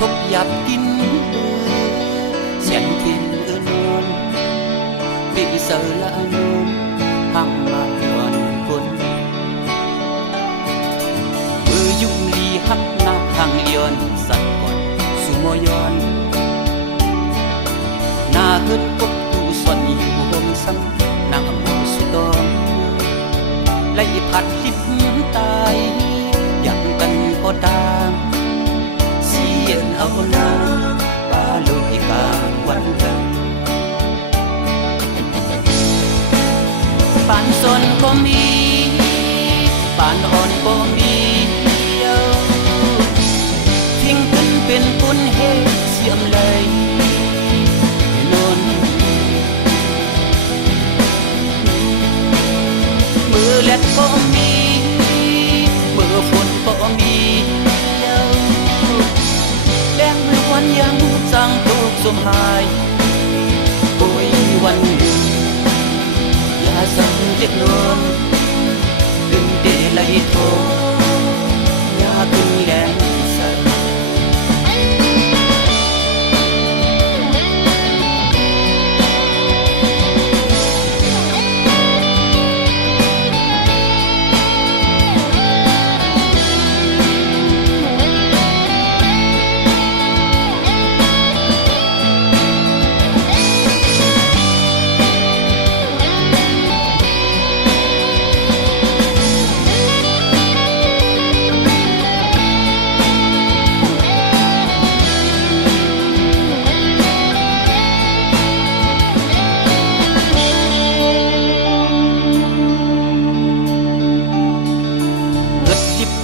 thúc giáp kín xen thiên ơn non bị sợ là nôm hàng mà đoàn quân mưa dung ly hắc na hàng lion sắt còn su mô yon na hơn quốc tu xuân yêu hôm sắm nàng mô su to lấy phạt hít tai yang cần có ta xiên áo na ba lối càng quan tâm pan son có mi pan on có miทิ้งขึ้นเป็นปุ้นเฮเสียมเลยนนมือเล็ดก็มีมือฝนก็มีแรงล้วนยังสั่งถูกสมหายโอ้ยวันหนึ่งอย่าสั่งเล็กนนดึงเดลัยโทอย่าขึ้นแรง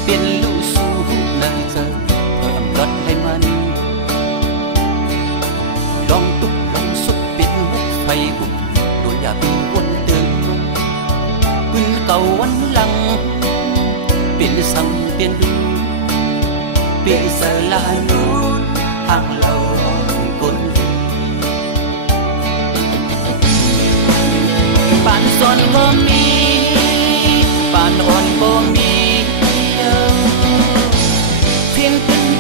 เป็นลูกสู้นั่นจะเพิ่มลดให้มันลองตุกลองสุกเป็นมุกไฟบุกโดนอย่าเป็นวนเดิมปืนเก่าวันหลังเป็นสั่งเป็นดูเป็นสลานูทางเราคนปานซอนก็มีปานอ่อนก็มี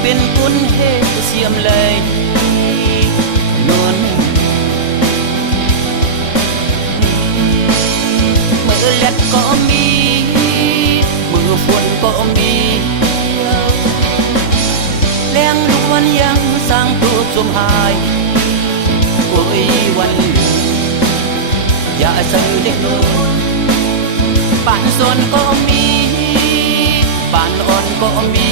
เป็นปุ้นเฮเสียมเลยนนมือเล็ดก็มีมือฝนก็มีแรงล้วนยังสร้างตัวสมหายโอ้ยวันอย่าเสื่อเล็กนนปานซนก็มีปานอ่อนก็มี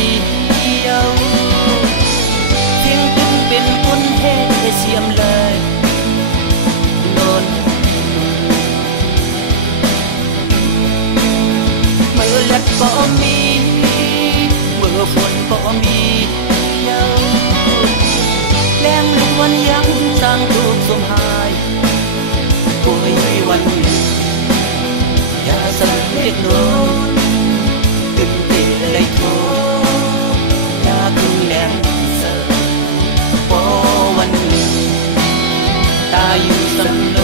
ทิ้งขึ้นเป็นปุ้นเฮเสียมเลยนนมือเล็ดก็มีมือฝนก็มีแรงล้วนยังสร้างถูกสมหายโอ้ยวันอย่าสั่งเล็กนนตึงเตะเลยโทคือแรงเสริมพอวันหนึ่งตาอยู่สำเร็จ